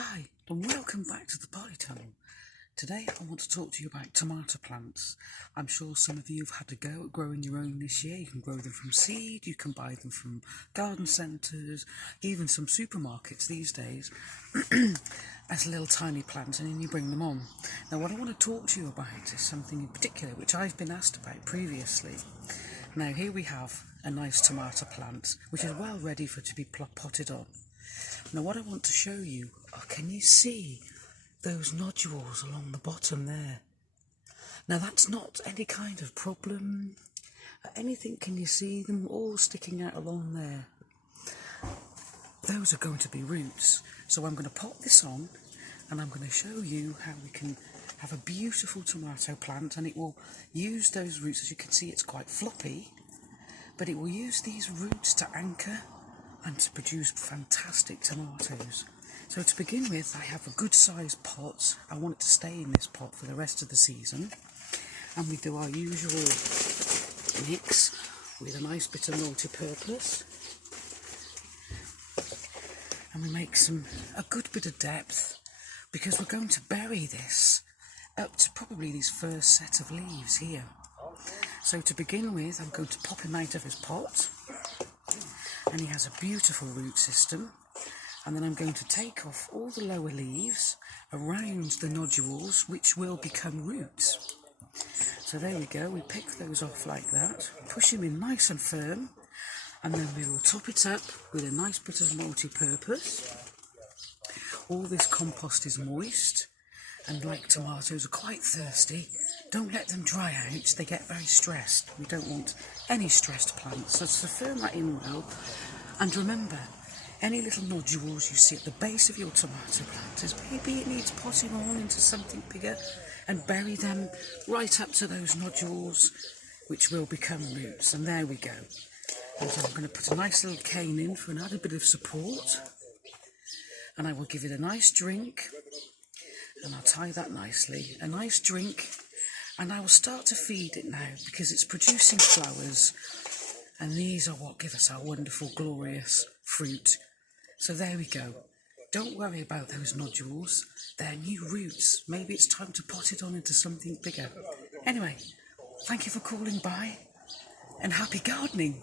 Hi, and welcome back to the polytunnel. Today I want to talk to you about tomato plants. I'm sure some of you have had a go at growing your own this year. You can grow them from seed, you can buy them from garden centres, even some supermarkets these days, as little tiny plants, and then you bring them on. Now what I want to talk to you about is something in particular which I've been asked about previously. Now here we have a nice tomato plant which is well ready for it to be potted on. Now what I want to show you can you see those nodules along the bottom there? Now that's not any kind of problem. Anything, can you see them all sticking out along there? Those are going to be roots. So I'm going to pop this on and I'm going to show you how we can have a beautiful tomato plant, and it will use those roots. As you can see, it's quite floppy, but it will use these roots to anchor and to produce fantastic tomatoes. So to begin with, I have a good sized pot. I want it to stay in this pot for the rest of the season, and we do our usual mix with a nice bit of multi-purpose, and we make a good bit of depth because we're going to bury this up to probably these first set of leaves here. So to begin with, I'm going to pop him out of his pot, and he has a beautiful root system. And then I'm going to take off all the lower leaves around the nodules, which will become roots. So there we go, we pick those off like that, push him in nice and firm, and then we will top it up with a nice bit of multi-purpose. All this compost is moist, and like tomatoes are quite thirsty, don't let them dry out, they get very stressed. We don't want any stressed plants, so firm that in well. And remember, any little nodules you see at the base of your tomato plant, maybe it needs potting on into something bigger, and bury them right up to those nodules, which will become roots. And there we go. And so I'm going to put a nice little cane in for an added bit of support, and I will give it a nice drink, and I'll tie that nicely. A nice drink, and I will start to feed it now because it's producing flowers, and these are what give us our wonderful, glorious fruit. So there we go. Don't worry about those nodules. They're new roots. Maybe it's time to pot it on into something bigger. Anyway, thank you for calling by, and happy gardening.